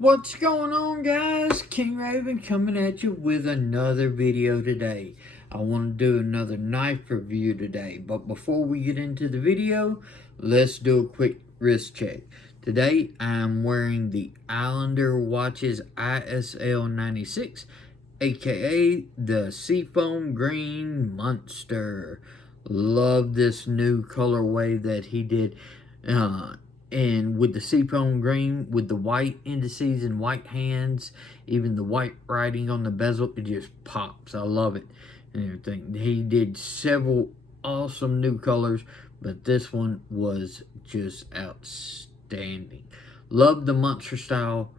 What's going on, guys? King Raven coming at you with another video today. I want to do another knife review today, but before we get into the video, let's do a quick wrist check. Today I'm wearing the Islander Watches ISL 96, aka the Seafoam Green Monster. Love this new colorway that he did. And with the seafoam green, with the white indices and white hands, even the white writing on the bezel, it just pops. I love it and everything. He did several awesome new colors, but this one was just outstanding. Love the monster style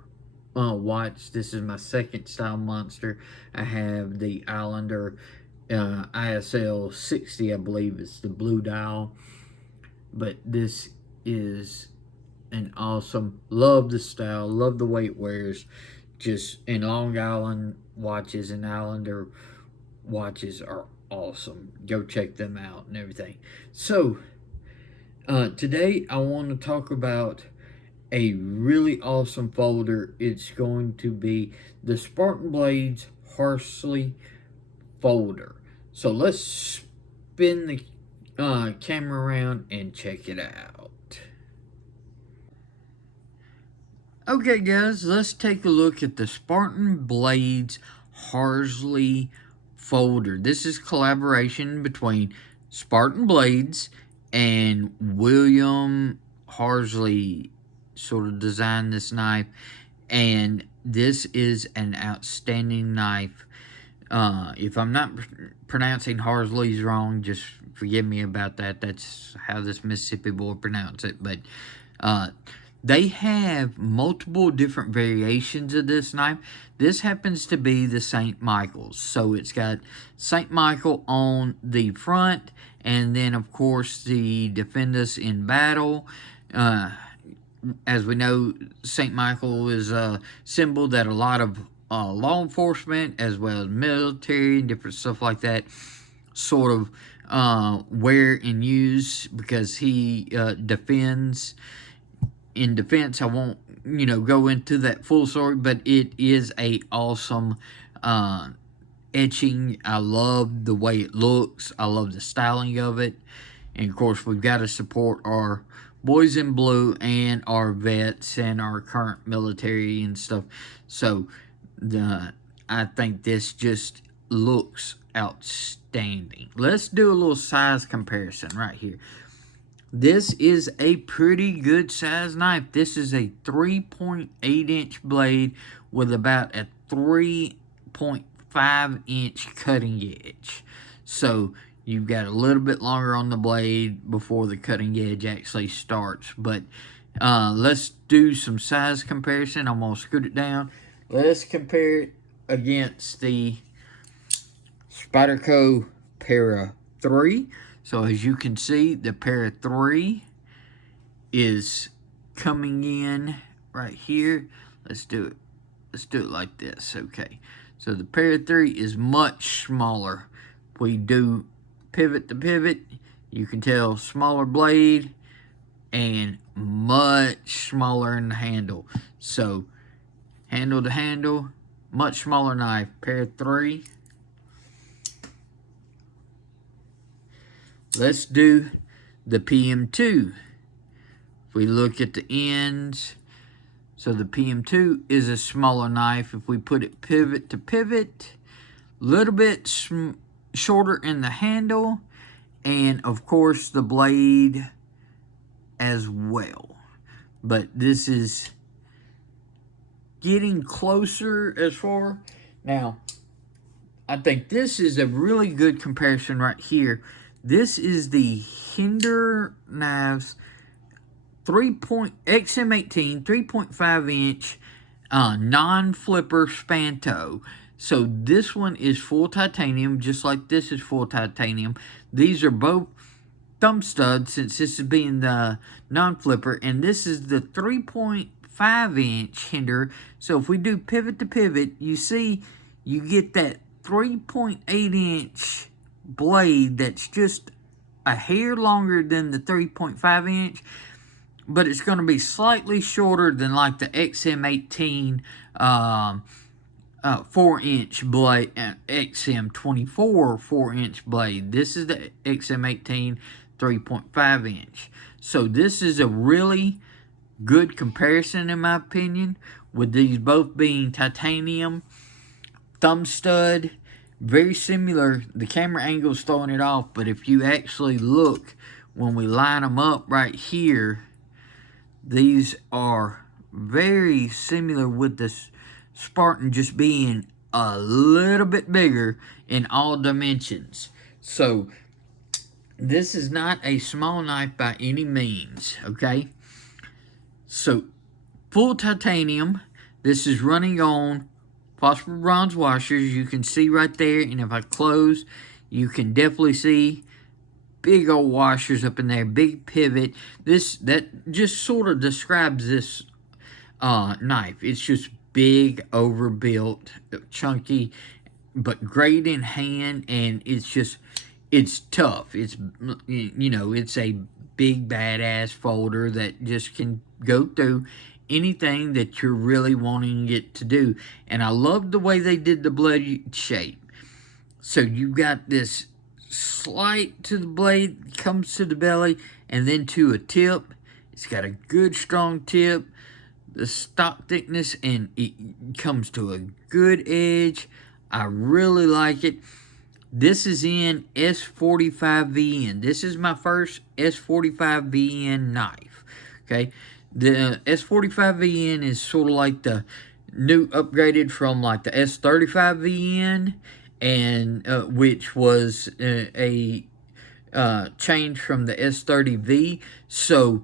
watch. This is my second style monster. I have the Islander ISL 60, I believe it's the blue dial, but this is an awesome, love the style, love the way it wears. Just, and Long Island watches and Islander watches are awesome. Go check them out and everything. So today I want to talk about a really awesome folder. It's going to be the Spartan Blades Harsey folder. So let's spin the camera around and check it out. Okay, guys, let's take a look at the Spartan Blades Harsey folder. This is collaboration between Spartan Blades and William Harsey sort of designed this knife, and this is an outstanding knife. If I'm not pronouncing Harsey's wrong, just forgive me about that. That's how this Mississippi boy pronounce it, but they have multiple different variations of this knife. This happens to be the St. Michael's. So it's got St. Michael on the front, and then, of course, the Defend Us in Battle. As we know, St. Michael is a symbol that a lot of law enforcement, as well as military and different stuff like that, sort of wear and use because he defends. In defense, I won't, go into that full story, but it is a awesome etching. I love the way it looks. I love the styling of it. And, of course, we've got to support our boys in blue and our vets and our current military and stuff. So, I think this just looks outstanding. Let's do a little size comparison right here. This is a pretty good size knife. This is a 3.8 inch blade with about a 3.5 inch cutting edge. So you've got a little bit longer on the blade before the cutting edge actually starts. But let's do some size comparison. I'm going to scoot it down. Let's compare it against the Spyderco Para 3. So as you can see, the Para 3 is coming in right here. Let's do it. Let's do it like this. Okay. So the Para 3 is much smaller. If we do pivot to pivot, you can tell smaller blade and much smaller in the handle. So handle to handle, much smaller knife. Para 3. Let's do the PM2. If we look at the ends, so the PM2 is a smaller knife. If we put it pivot to pivot, a little bit shorter in the handle, and of course the blade as well. But this is getting closer as far. Now, I think this is a really good comparison right here. This is the Hinder Knives XM18 3.5 inch non-flipper Spanto. So this one is full titanium, just like this is full titanium. These are both thumb studs, since this is being the non-flipper, and this is the 3.5 inch Hinder. So if we do pivot to pivot, you see you get that 3.8 inch blade that's just a hair longer than the 3.5 inch, but it's going to be slightly shorter than like the XM18 4-inch blade, XM24 4-inch blade. This is the XM18 3.5 inch. So this is a really good comparison in my opinion, with these both being titanium thumb stud. Very similar. The camera angle's throwing it off, but if you actually look, when we line them up right here, these are very similar, with this Spartan just being a little bit bigger in all dimensions. So this is not a small knife by any means, okay? So full titanium. This is running on phosphor bronze washers. You can see right there, and if I close, you can definitely see big old washers up in there, big pivot. That just sort of describes this knife. It's just big, overbuilt, chunky, but great in hand, and it's tough. It's, you know, it's a big badass folder that just can go through anything that you're really wanting it to do. And I love the way they did the blade shape. So you got this slight to the blade, comes to the belly, and then to a tip. It's got a good strong tip, the stock thickness, and it comes to a good edge. I really like it. This is in S45VN. This is my first S45VN knife. Okay, the S45VN is sort of like the new upgraded from like the S35VN, and which was a change from the S30V. So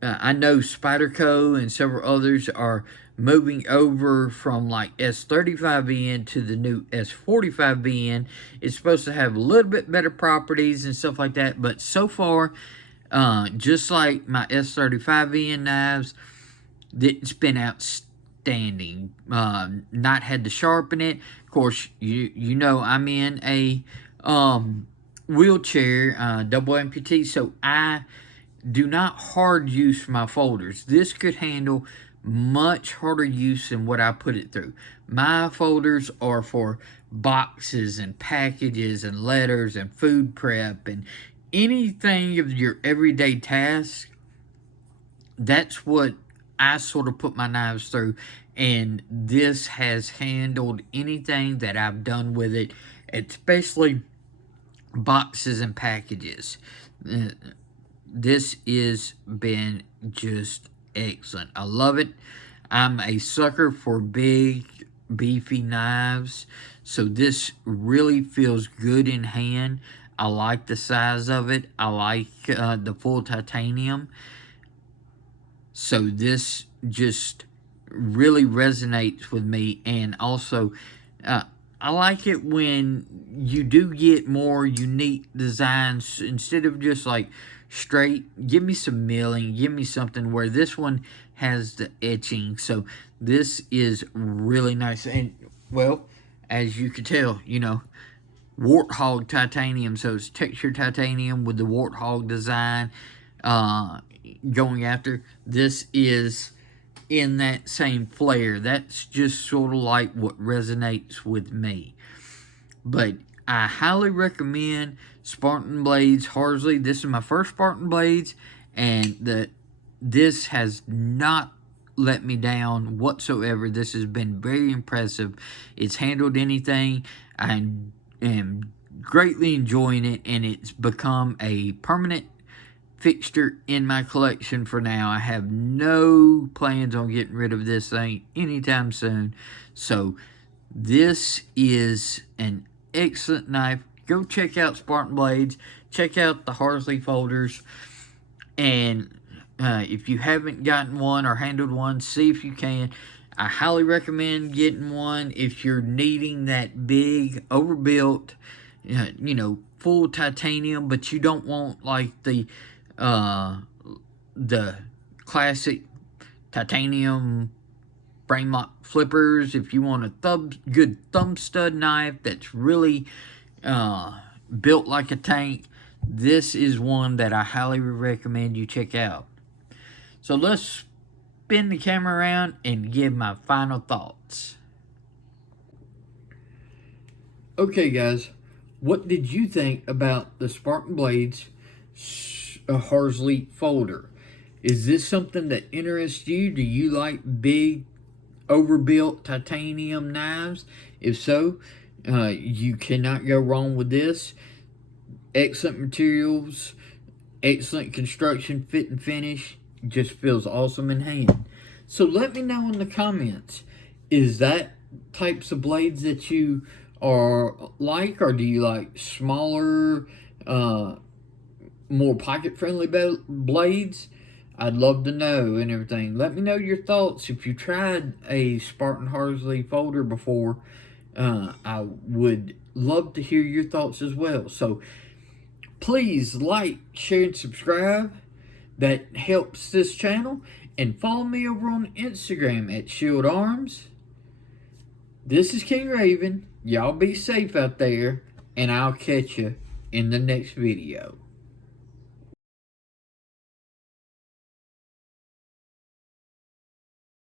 I know Spyderco and several others are moving over from like S35VN to the new S45VN. It's supposed to have a little bit better properties and stuff like that, but so far, just like my S35VN knives, it's been outstanding. Not had to sharpen it. Of course, you know I'm in a wheelchair, double amputee, so I do not hard use my folders. This could handle much harder use than what I put it through. My folders are for boxes and packages and letters and food prep and anything of your everyday task. That's what I sort of put my knives through, and this has handled anything that I've done with it, especially boxes and packages. This has been just excellent. I love it. I'm a sucker for big, beefy knives, so this really feels good in hand. I like the size of it. I like the full titanium. So this just really resonates with me. And also, I like it when you do get more unique designs. Instead of just like straight, give me some milling, give me something where this one has the etching. So this is really nice. And well, as you can tell, you know, Warthog titanium, so it's textured titanium with the Warthog design going after. This is in that same flare. That's just sort of like what resonates with me. But I highly recommend Spartan Blades Harsey. This is my first Spartan Blades, and this has not let me down whatsoever. This has been very impressive. It's handled anything. I am greatly enjoying it, and it's become a permanent fixture in my collection for now. I have no plans on getting rid of this thing anytime soon. So this is an excellent knife. Go check out Spartan Blades. Check out the Harsey folders. And if you haven't gotten one or handled one, see if you can. I highly recommend getting one if you're needing that big, overbuilt, you know, full titanium, but you don't want like the classic titanium frame lock flippers. If you want a good thumb stud knife that's really built like a tank, this is one that I highly recommend you check out. So let's spin the camera around and give my final thoughts. Okay, guys, what did you think about the Spartan Blades Harsey folder? Is this something that interests you? Do you like big, overbuilt titanium knives? If so, you cannot go wrong with this. Excellent materials, excellent construction, fit and finish. Just feels awesome in hand. So let me know in the comments, is that types of blades that you are like, or do you like smaller, more pocket-friendly blades? I'd love to know and everything. Let me know your thoughts. If you tried a Spartan Harsey folder before, I would love to hear your thoughts as well. So please like, share, and subscribe. That helps this channel. And follow me over on Instagram at Shield Arms. This is King Raven. Y'all be safe out there. And I'll catch you in the next video.